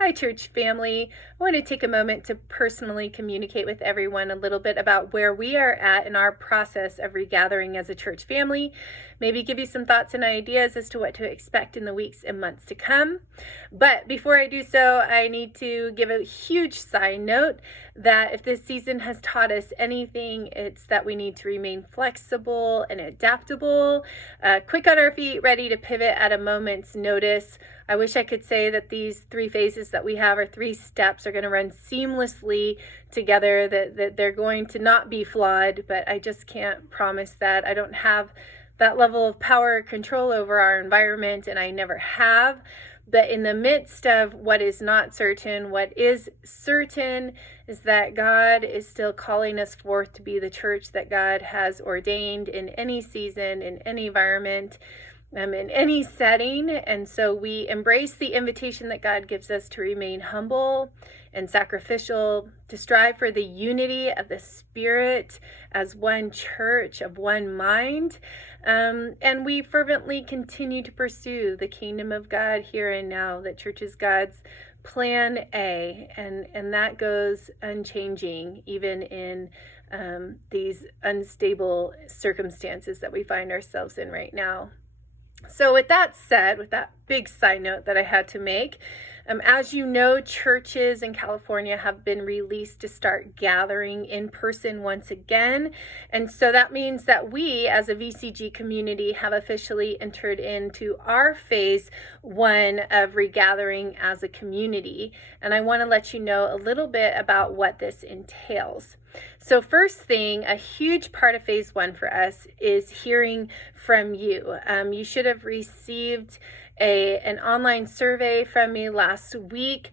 Hi, church family. I want to take a moment to personally communicate with everyone a little bit about where we are at in our process of regathering as a church family. Maybe give you some thoughts and ideas as to what to expect in the weeks and months to come. But before I do so, I need to give a huge side note that if this season has taught us anything, it's that we need to remain flexible and adaptable, quick on our feet, ready to pivot at a moment's notice. I wish I could say that these 3 phases that we have, or 3 steps, are going to run seamlessly together, that they're going to not be flawed, but I just can't promise that. I don't have that level of power or control over our environment, and I never have. But in the midst of what is not certain, what is certain is that God is still calling us forth to be the church that God has ordained in any season, in any environment, in any setting. And so we embrace the invitation that God gives us to remain humble and sacrificial, to strive for the unity of the Spirit as one church of one mind. And we fervently continue to pursue the kingdom of God here and now. That church is God's plan A, and that goes unchanging even in these unstable circumstances that we find ourselves in right now. So with that said, with that big side note that I had to make, as you know, churches in California have been released to start gathering in person once again. And so that means that we, as a VCG community, have officially entered into our phase 1 of regathering as a community. And I want to let you know a little bit about what this entails. So first thing, a huge part of phase 1 for us is hearing from you. You should have received an online survey from me last week.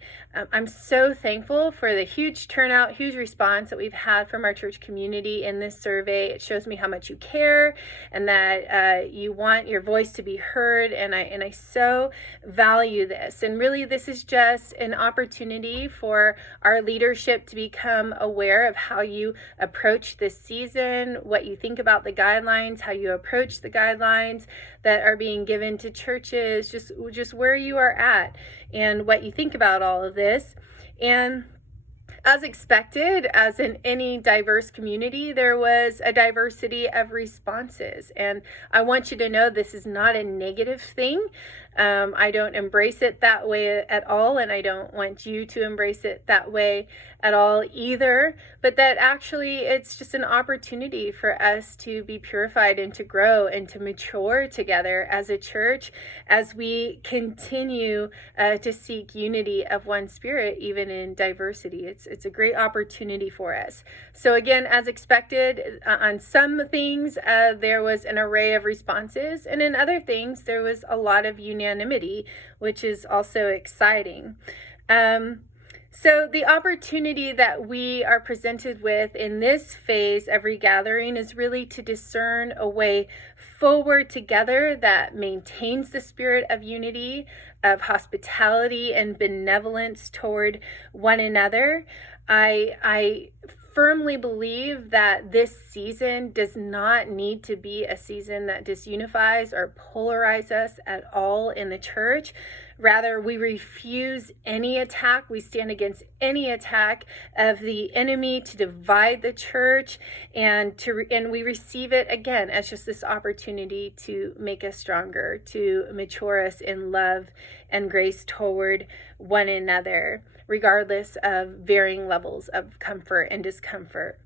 I'm so thankful for the huge turnout, huge response that we've had from our church community in this survey. It shows me how much you care and that you want your voice to be heard, and I so value this. And really, this is just an opportunity for our leadership to become aware of how you approach this season, what you think about the guidelines, how you approach the guidelines that are being given to churches, just where you are at and what you think about all of this. And as expected, as in any diverse community, there was a diversity of responses. And I want you to know this is not a negative thing. I don't embrace it that way at all, and I don't want you to embrace it that way at all either, but that actually it's just an opportunity for us to be purified and to grow and to mature together as a church as we continue to seek unity of one spirit, even in diversity. It's a great opportunity for us. So again, as expected, on some things, there was an array of responses, and in other things, there was a lot of unanimity, which is also exciting. So the opportunity that we are presented with in this phase of regathering is really to discern a way forward together that maintains the spirit of unity, of hospitality and benevolence toward one another. I firmly believe that this season does not need to be a season that disunifies or polarizes us at all in the church. Rather, we refuse any attack. We stand against any attack of the enemy to divide the church, and we receive it again as just this opportunity to make us stronger, to mature us in love and grace toward one another, regardless of varying levels of comfort and discomfort.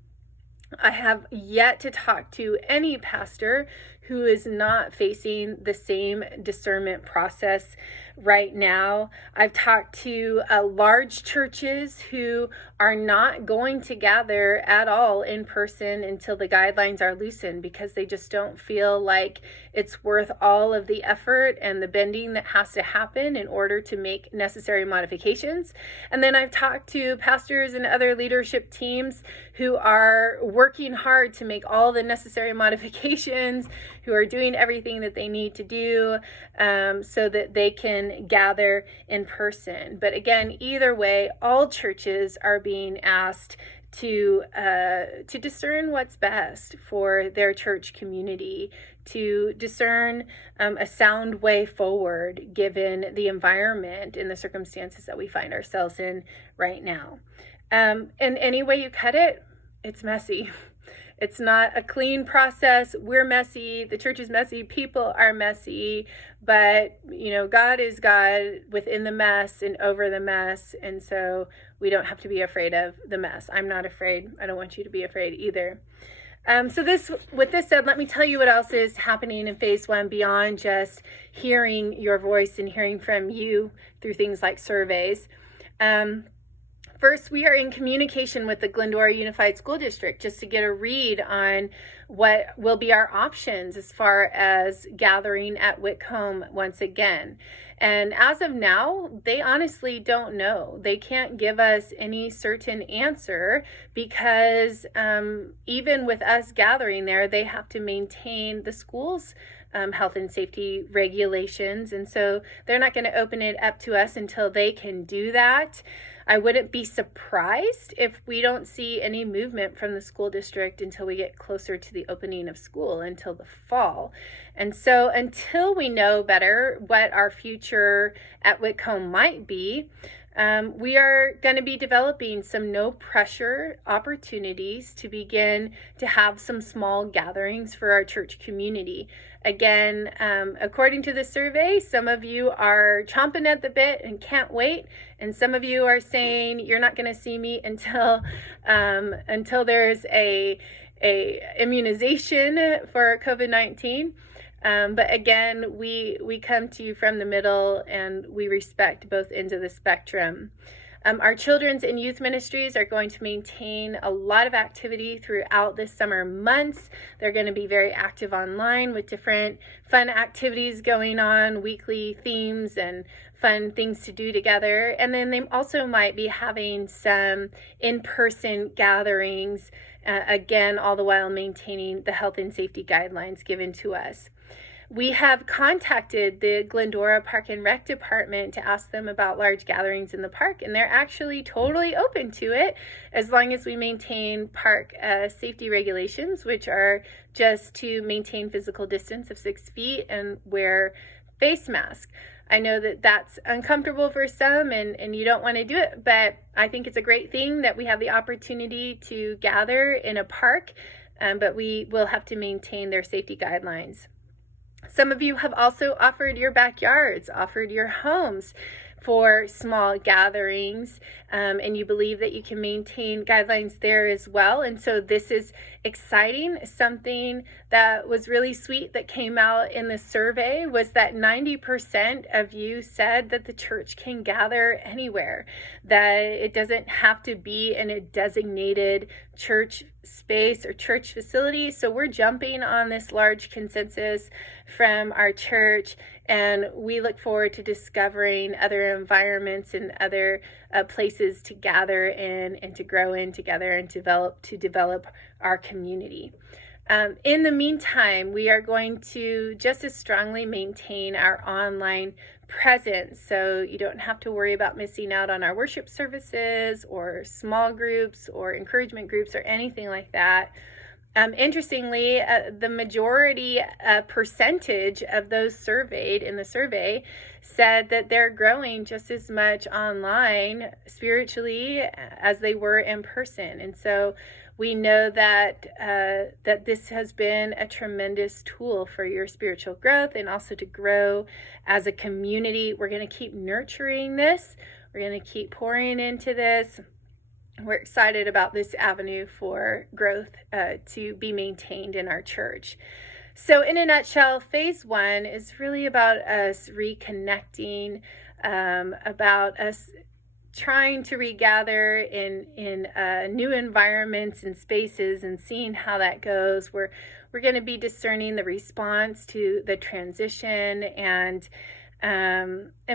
I have yet to talk to any pastor who is not facing the same discernment process right now. I've talked to large churches who are not going to gather at all in person until the guidelines are loosened, because they just don't feel like it's worth all of the effort and the bending that has to happen in order to make necessary modifications. And then I've talked to pastors and other leadership teams who are working hard to make all the necessary modifications, who are doing everything that they need to do so that they can gather in person. But again, either way, all churches are being asked to discern what's best for their church community, to discern a sound way forward given the environment and the circumstances that we find ourselves in right now. And any way you cut it, it's messy. It's not a clean process. We're messy. The church is messy. People are messy. But, God is God within the mess and over the mess. And so we don't have to be afraid of the mess. I'm not afraid. I don't want you to be afraid either. With this said, let me tell you what else is happening in phase one beyond just hearing your voice and hearing from you through things like surveys. First, we are in communication with the Glendora Unified School District just to get a read on what will be our options as far as gathering at Whitcomb once again. And as of now, they honestly don't know. They can't give us any certain answer because even with us gathering there, they have to maintain the school's health and safety regulations. And so they're not going to open it up to us until they can do that. I wouldn't be surprised if we don't see any movement from the school district until we get closer to the opening of school, until the fall. And so until we know better what our future at Whitcomb might be, we are going to be developing some no pressure opportunities to begin to have some small gatherings for our church community. Again, according to the survey, some of you are chomping at the bit and can't wait. And some of you are saying you're not going to see me until there's a immunization for COVID-19. But again, we come to you from the middle and we respect both ends of the spectrum. Our children's and youth ministries are going to maintain a lot of activity throughout the summer months. They're going to be very active online with different fun activities going on, weekly themes and fun things to do together. And then they also might be having some in-person gatherings, again, all the while maintaining the health and safety guidelines given to us. We have contacted the Glendora Park and Rec Department to ask them about large gatherings in the park, and they're actually totally open to it as long as we maintain park safety regulations, which are just to maintain physical distance of 6 feet and wear face masks. I know that that's uncomfortable for some and you don't want to do it, but I think it's a great thing that we have the opportunity to gather in a park, but we will have to maintain their safety guidelines. Some of you have also offered your backyards, offered your homes for small gatherings, and you believe that you can maintain guidelines there as well. And so this is exciting. Something that was really sweet that came out in the survey was that 90% of you said that the church can gather anywhere, that it doesn't have to be in a designated church space or church facility. So we're jumping on this large consensus from our church, and we look forward to discovering other environments and other places to gather in and to grow in together and develop our community. In the meantime, we are going to just as strongly maintain our online presence, so you don't have to worry about missing out on our worship services or small groups or encouragement groups or anything like that. Interestingly, the majority percentage of those surveyed in the survey said that they're growing just as much online spiritually as they were in person. And so we know that that this has been a tremendous tool for your spiritual growth and also to grow as a community. We're going to keep nurturing this. We're going to keep pouring into this. We're excited about this avenue for growth to be maintained in our church. So in a nutshell, phase one is really about us reconnecting, about us trying to regather in new environments and spaces and seeing how that goes. We're going to be discerning the response to the transition and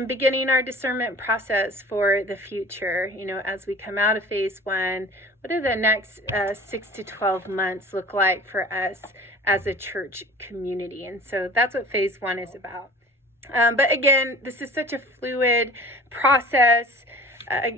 beginning our discernment process for the future. As we come out of phase one, what do the next 6 to 12 months look like for us as a church community? And so that's what phase one is about. But again, this is such a fluid process.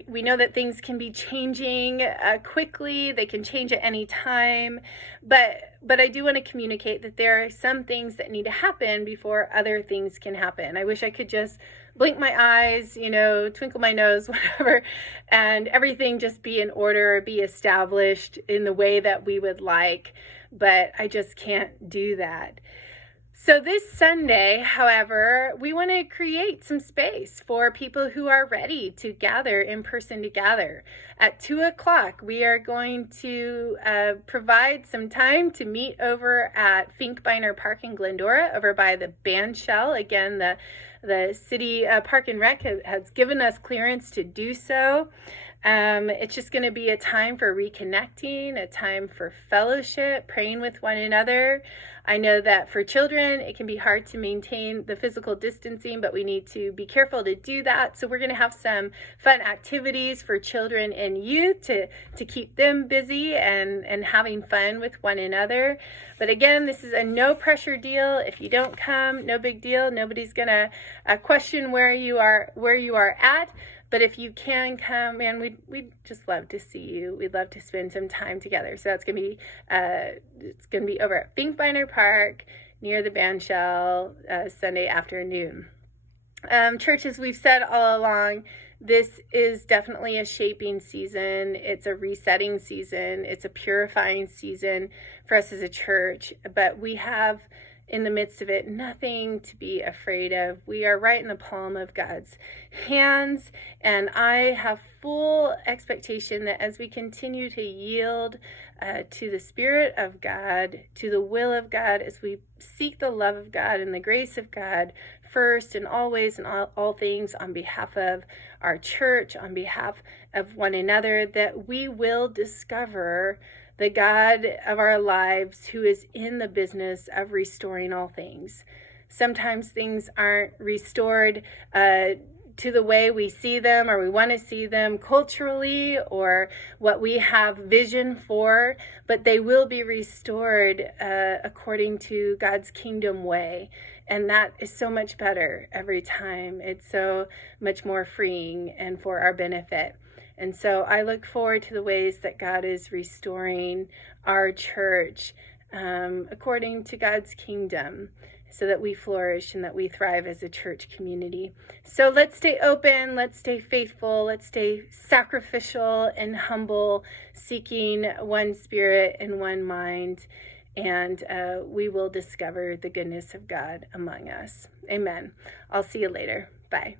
We know that things can be changing quickly. They can change at any time. But I do want to communicate that there are some things that need to happen before other things can happen. I wish I could just blink my eyes, twinkle my nose, whatever, and everything just be in order, be established in the way that we would like. But I just can't do that. So this Sunday, however, we want to create some space for people who are ready to gather in person together. At 2 o'clock, we are going to provide some time to meet over at Finkbeiner Park in Glendora, over by the band shell. Again, the city Park and Rec has given us clearance to do so. It's just going to be a time for reconnecting, a time for fellowship, praying with one another. I know that for children, it can be hard to maintain the physical distancing, but we need to be careful to do that. So we're going to have some fun activities for children and youth to keep them busy and having fun with one another. But again, this is a no pressure deal. If you don't come, no big deal. Nobody's going to question where you are at. But if you can come, man, we'd just love to see you. We'd love to spend some time together. So that's gonna be over at Finkbeiner Park near the band shell Sunday afternoon. Church, as we've said all along, this is definitely a shaping season. It's a resetting season. It's a purifying season for us as a church. But we have, in the midst of it, nothing to be afraid of. We are right in the palm of God's hands, and I have full expectation that as we continue to yield to the Spirit of God, to the will of God, as we seek the love of God and the grace of God first and always and all things on behalf of our church, on behalf of one another, that we will discover the God of our lives who is in the business of restoring all things. Sometimes things aren't restored to the way we see them or we want to see them culturally or what we have vision for, but they will be restored according to God's kingdom way. And that is so much better every time. It's so much more freeing and for our benefit. And so I look forward to the ways that God is restoring our church according to God's kingdom, so that we flourish and that we thrive as a church community. So let's stay open, let's stay faithful, let's stay sacrificial and humble, seeking one spirit and one mind, and we will discover the goodness of God among us. Amen. I'll see you later. Bye.